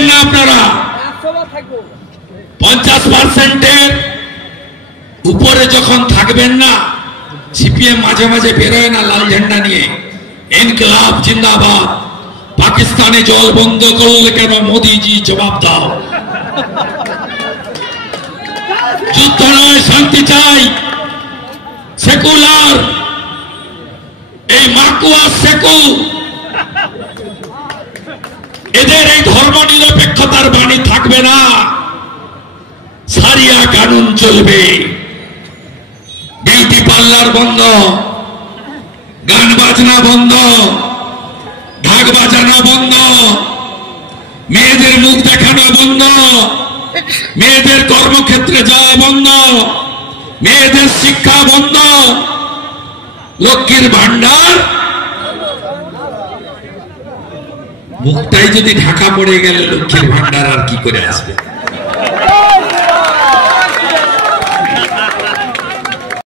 বুঝবেন না আপনারা 50%-এর উপরে যখন থাকবেন না, সিপিএম মাঝে মাঝে বেরোয় না লাল ঝান্ডা নিয়ে, ইনকিলাব জিন্দাবাদ, পাকিস্তানে জল বন্ধ করলে কেন মোদিজি জবাব দাও, যুদ্ধ নয় শান্তি চাই, সেকুলার এই মাকুয়া সেকু এদের এই ধর্ম নিরপেক্ষতার বাণী থাকবে না, সারিয়া কানুন চলবে, বিউটি পার্লার বন্ধ, গান বাজনা বন্ধ, ঢাক বাজানো বন্ধ, মেয়েদের মুখ দেখানো বন্ধ, মেয়েদের কর্মক্ষেত্রে যাওয়া বন্ধ, মেয়েদের শিক্ষা বন্ধ, লক্ষ্মীর ভান্ডার মুখটাই যদি ঢাকা পড়ে গেলে লক্ষ্মীর ভান্ডার আর কি করে আসবে।